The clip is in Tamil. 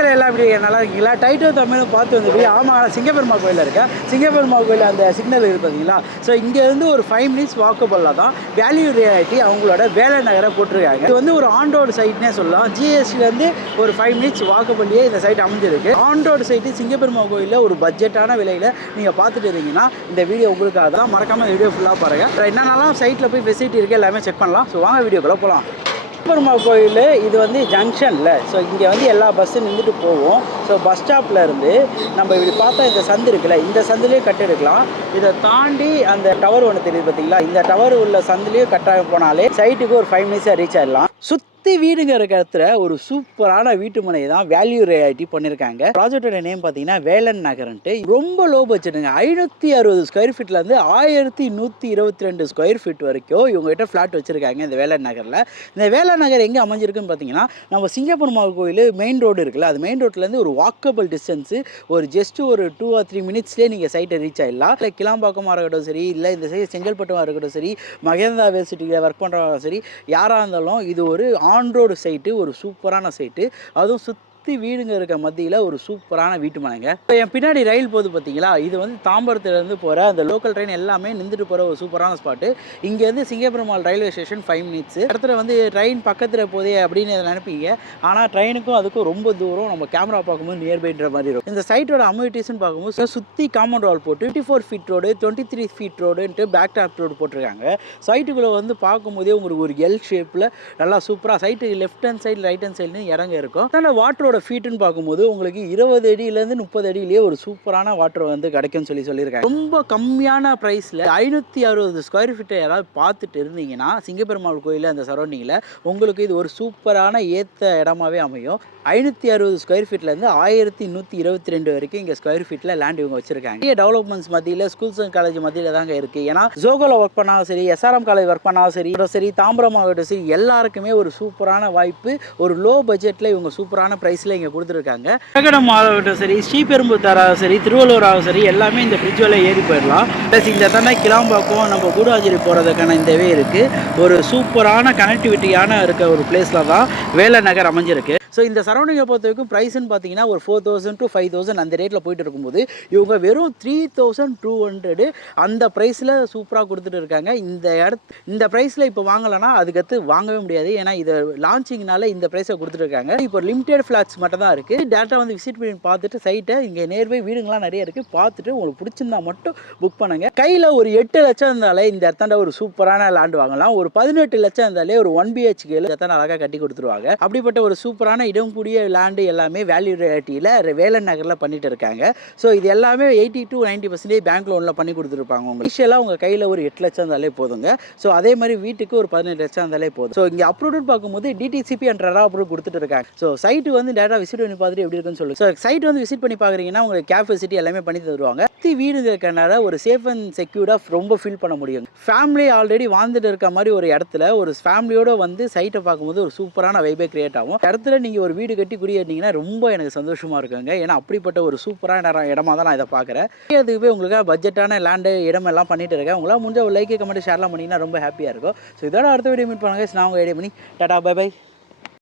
மக்கள் எல்லாம் இப்படி நல்லா இருக்கீங்களா? டைட்டில் தமிழும் பார்த்து வந்துட்டு ஆமாம் சிங்கப்பெருமாள் கோயிலில் இருக்கேன். சிங்கப்பெருமாள் கோயில் அந்த சிக்னல் இருக்குது பார்த்தீங்களா? ஸோ இங்கேருந்து ஒரு 5 மினிட்ஸ் வாக்கபிளில் தான் வேல்யூ ரியாலிட்டி அவங்களோட வேலை நகரை போட்டிருக்காங்க. இது வந்து ஒரு ஆன் ரோடு சைட்னே சொல்லலாம். ஜிஎஸ்டிலேருந்து ஒரு 5 மினிட்ஸ் வாக்கபிள்லேயே இந்த சைட் அமைஞ்சிருக்கு. ஆன் ரோடு சைட்டு சிங்கப்பெருமாள் கோயிலில் ஒரு பட்ஜெட்டான விலையில் நீங்கள் பார்த்துட்டு இருந்தீங்கன்னா இந்த வீடியோ உங்களுக்காக தான். மறக்காமல் வீடியோ ஃபுல்லாக பாருங்கள். என்னென்னலாம் சைட்டில் போய் ஃபெசிலிட்டி இருக்குது எல்லாமே செக் பண்ணலாம். ஸோ வாங்க வீடியோக்குள்ளே போகலாம். சிங்கப்பெருமாள் கோயில் இது வந்து ஜங்ஷனில். ஸோ இங்கே வந்து எல்லா பஸ்ஸும் நின்றுட்டு போவோம். ஸோ பஸ் ஸ்டாப்பில் இருந்து நம்ம இப்படி பார்த்தா இந்த சந்து இருக்குல்ல, இந்த சந்துலேயே கட் எடுக்கலாம். இதை தாண்டி அந்த டவர் ஒன்று தெரியுது பார்த்தீங்களா, இந்த டவர் உள்ள சந்துலேயும் கட்டாக போனாலே சைட்டுக்கு ஒரு 5 மினிட்ஸாக ரீச் ஆகிடலாம். சுற்றி வீடுங்க இருக்கிற இடத்துல ஒரு சூப்பரான வீட்டு மனை தான் வேல்யூ ரியாலிட்டி பண்ணியிருக்காங்க. ப்ராஜெக்டோட நேம் பார்த்தீங்கன்னா வேலன் நகர்ன்ட்டு. ரொம்ப லோ பட்ஜெட்டுங்க. 560 ஸ்கொயர் ஃபீட்லேருந்து 1122 ஸ்கொயர் ஃபீட் வரைக்கும் இவங்ககிட்ட ஃப்ளாட் வச்சுருக்காங்க இந்த வேலன் நகரில். இந்த வேலன் நகர் எங்கே அமைஞ்சிருக்குன்னு பார்த்தீங்கன்னா, நம்ம சிங்கப்பெருமாள் கோயில் மெயின் ரோடு இருக்குல்ல, அது மெயின் ரோட்லேருந்து ஒரு வாக்கபிள் டிஸ்டன்ஸு, ஒரு ஜஸ்ட்டு ஒரு 2 or 3 மினிட்ஸ்லேயே நீங்கள் சைட்டை ரீச் ஆகிடலாம். இல்லை கிளாம்பாக்கமாக இருக்கட்டும் சரி, இல்லை இந்த சைடு செங்கல்பட்டுமாக இருக்கட்டும் சரி, மகேந்திரா யூனிவர்சிட்டியில் ஒர்க் பண்ணுறவங்க சரி, யாராக இருந்தாலும் இது ஒரு ஆன் ரோடு சைட்டு, ஒரு சூப்பரான சைட்டு. அதுவும் சுற்றி வீடுங்க இருக்க மத்தியில் ஒரு சூப்பரான வீட்டு மனைங்க. இப்போ என் பின்னாடி ரயில் போகுது பார்த்தீங்களா, இது வந்து தாம்பரத்துலேருந்து போகிற அந்த லோக்கல் ட்ரெயின் எல்லாமே நின்றுட்டு போகிற ஒரு சூப்பரான ஸ்பாட்டு. இங்கேருந்து சிங்கப்பெருமாள் ரயில்வே ஸ்டேஷன் 5 மினிட்ஸ். இடத்துல வந்து ட்ரெயின் பக்கத்தில் போதே அப்படின்னு நினைப்பீங்க. ஆனால் ட்ரெயினுக்கும் அதுக்கும் ரொம்ப தூரம். நம்ம கேமரா பார்க்கும்போது நியர்பைன்ற மாதிரி இருக்கும். இந்த சைட்டோட அம்யூனிட்டிஸ்ன்னு பார்க்கும்போது சுற்றி காம்பவுண்ட் வால் போட்டு 24 ஃபீட் ரோடு, 23 ஃபீட் ரோடுன்ட்டு பேக் டாப் ரோடு போட்டிருக்காங்க. சைட்டுக்குள்ளே வந்து பார்க்கும்போதே உங்களுக்கு ஒரு எல் ஷேப்பில் நல்லா சூப்பராக சைட்டுக்கு left hand side right hand சைடுன்னு இறங்க இருக்கும். ஆனால் வாட்டரோட ஃபீட்டுன்னு பார்க்கும்போது உங்களுக்கு 20 அடியிலேருந்து 30 அடியிலேயே ஒரு சூப்பரான வாட்டர் வந்து கிடைக்கும்னு சொல்லியிருக்காங்க. ரொம்ப கம்மியான ப்ரைஸில் 560 ஸ்கொயர் ஃபீட்டை யாராவது பார்த்துட்டு இருந்தீங்கன்னா சிங்கப்பெருமாள் கோயில் அந்த சரௌண்டிங்கில் உங்களுக்கு இது ஒரு சூப்பரான ஏற்ற இடமாவே அமையும். 560 ஸ்கொயர் ஃபீட்லேருந்து 1122 வரைக்கும் இங்கே ஸ்கொயர் ஃபீட்டில் லேண்ட் இவங்க வச்சுருக்காங்க. நிறைய டெவலப்மெண்ட்ஸ் மத்தியில் ஸ்கூல்ஸ் அண்ட் காலேஜ் மத்தியில் தாங்க இருக்குது. ஏன்னா ஜோகோவில் ஒர்க் பண்ணாலும் சரி, எஸ்ஆர்எம் காலேஜ் ஒர்க் பண்ணாலும் சரி, தாம்பரம் ஆகட்டும் சரி, எல்லாருக்குமே ஒரு சூப்பரான வாய்ப்பு. ஒரு லோ பட்ஜெட்டில் இவங்க சூப்பரான ப்ரைஸில் இங்கே கொடுத்துருக்காங்க. பிரகடம் ஆகட்டும் சரி, ஸ்ரீபெரும்புத்தாராகவும் சரி, திருவள்ளூராகவும் சரி, எல்லாமே இந்த பிரிட்ஜ் வழியாக ஏறி போயிடலாம். ப்ளஸ் இந்த தண்டை கிளாம்பாக்கம் நம்ம கூடாஞ்சேரி போகிறதுக்கான இந்த வே இருக்குது. ஒரு சூப்பரான கனெக்டிவிட்டியான இருக்க ஒரு பிளேஸில் தான் வேலை நகர் அமைஞ்சிருக்கு. ஸோ இந்த சரௌண்டிங்கை பொறுத்த வரைக்கும் ப்ரைஸ்ன்னு பார்த்தீங்கன்னா ஒரு 4000 to 5000 அந்த ரேட்டில் போயிட்டு இருக்கும்போது இவங்க வெறும் 3200 அந்த ப்ரைஸில் சூப்பராக கொடுத்துட்டு இருக்காங்க. இந்த ப்ரைஸில் இப்போ வாங்கலைன்னா அதுக்கடுத்து வாங்கவே முடியாது. ஏன்னா இதை லான்ச்சிங்னால இந்த ப்ரைஸை கொடுத்துருக்காங்க. இப்போ லிமிடெட் ஃப்ளாட்ஸ் மட்டும் தான் இருக்குது. டேட்டா வந்து விசிட் பண்ணி பார்த்துட்டு சைட்டை இங்கே நேர்பை வீடுங்களாம் நிறைய இருக்குது, பார்த்துட்டு உங்களுக்கு பிடிச்சிருந்தா மட்டும் புக் பண்ணுங்கள். கையில் ஒரு 8 லட்சம் இருந்தாலே இந்த இடத்தாண்ட ஒரு சூப்பரான லேண்ட் வாங்கலாம். ஒரு 18 லட்சம் இருந்தாலே ஒரு 1 BHK இடத்தான அழகாக கட்டி கொடுத்துருவாங்க. அப்படிப்பட்ட ஒரு சூப்பரான இடம் கூடிய லேண்டு எல்லாமே வேல்யூ ரியாலிட்டியில் வேலன் நகரில் பண்ணிட்டு இருக்காங்க. ஸோ இது எல்லாமே 80 to 90% பேங்க் லோனில் பண்ணி கொடுத்துருப்பாங்க. உங்களுக்கு இனிஷியலாக உங்கள் கையில் ஒரு 8 லட்சம் இருந்தாலே போதுங்க. ஸோ அதே மாதிரி வீட்டுக்கு ஒரு 17 லட்சம் இருந்தாலே போதும். ஸோ இங்கே அப்ரூவ்டு பார்க்கும்போது டிடிசிபி அண்ட் ரெரா அப்ரூவ் கொடுத்துட்டு இருக்காங்க. ஸோ சைட்டு வந்து டேட்டா விசிட் பண்ணி பார்த்துட்டு எப்படி இருக்குன்னு சொல்லுங்கள். ஸோ சைட் வந்து விசிட் பண்ணி பார்க்குறீங்கன்னா உங்களுக்கு கேப் ஃபெசிலிட்டி எல்லாமே பண்ணி தருவாங்க. வீடு இருக்கிறனால ஒரு சேஃப் அண்ட் செக்யூர்டாக ரொம்ப ஃபீல் பண்ண முடியும். ஃபேமிலி ஆல்ரெடி வாழ்ந்துட்டு இருக்க மாதிரி ஒரு இடத்துல ஒரு ஃபேமிலியோட வந்து சைட்டை பார்க்கும்போது ஒரு சூப்பரான வைபே கிரியேட் ஆகும். இடத்துல நீங்கள் ஒரு வீடு கட்டி குடியேறினீங்கன்னா ரொம்ப எனக்கு சந்தோஷமாக இருக்குங்க. ஏன்னா அப்படிப்பட்ட ஒரு சூப்பரான இடமா தான் நான் இதை பார்க்குறேன். அதுக்கு போய் உங்களுக்கு பட்ஜெட்டான லேண்டு இடமெல்லாம் பண்ணிட்டு இருக்கேன். உங்களால் முடிஞ்ச ஒரு லைக் கமெண்ட் ஷேர்லாம் பண்ணிங்கன்னா ரொம்ப ஹாப்பியாக இருக்கும். ஸோ இதோட அடுத்த வீடியோ மீட் பண்ணுங்க. நான் உங்கள் ஐடியா பண்ணி டாடா பை பை.